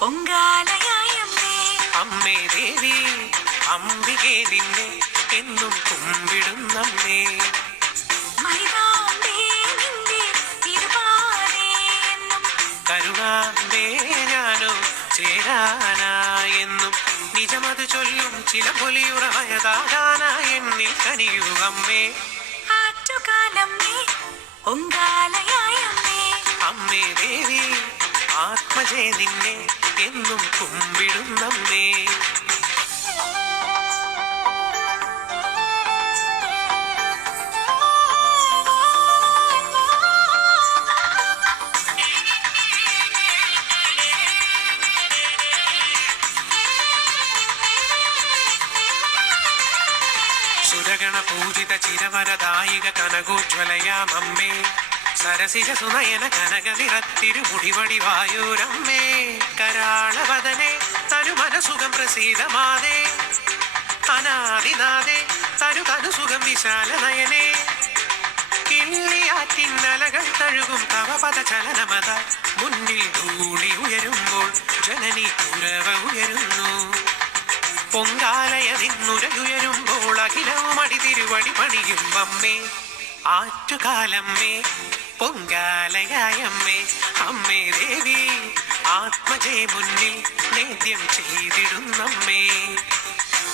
പൊങ്കാലയായമ്മേ അമ്മേ ദേവി അംബികേ നിന്നെ എന്നും കുമ്പിടുന്നമ്മേ. മൈതാമ്പേ നിന്റെ തിരുപാതയെന്നും കരുണാമ്പേ ഞാനോ ചേരാനായെന്നും നിജമത് ചൊല്ലും ചില പൊലിയുറവയതാകാനായി എന്നിൽ കനിയൂ അമ്മേ. ആറ്റുകാലമ്മേ പൊങ്കാലയായമ്മേ അമ്മേ ദേവി ആത്മജേ നിന്നെ എന്നും കുമ്പിടുന്നമ്മേ. സുരഗണ പൂജിത ചിരവരദായിക കനകോജ്വലയാമമ്മേ. സരസിജ സുനയന കനക നിറത്തിരുമുടിവടി വായൂരമ്മേ. കരാളവദനെ തനുമനസുഖം പ്രസീതമാതേ. അനാദിനാദേ തനു തനുസുഖം വിശാല നയനേ. കിള്ളിയാറ്റിന്നലകൾ തഴുകും തവ പദചലനമത മുന്നിൽ ധൂളി ഉയരുമ്പോൾ ജനനി കുരവ ഉയരുന്നു. പൊങ്കാലയതിന്നുരയുയരുമ്പോൾ അഖിലവും അടി തിരുവടി പണിയും അമ്മേ. ആറ്റുകാലമ്മേ പൊങ്കാലയായമ്മേ. അമ്മേ ദേവി ആത്മജേ മുന്നിൽ നേദ്യം ചെയ്തിടുന്നമ്മേ.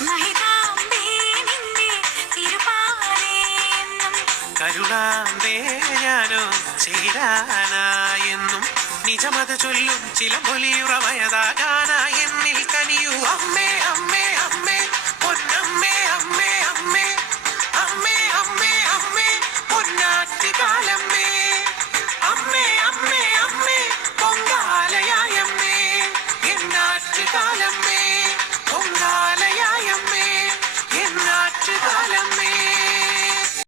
മൈതാമ്പേ നിന്റെ തിരുപാതയെന്നും കരുണാമ്പേ ഞാനോ ചേരാനായെന്നും നിജമത് ചൊല്ലും ചില പൊലിയുറവയതാകാനായി എന്നിൽ കനിയൂ അമ്മേ അമ്മേ.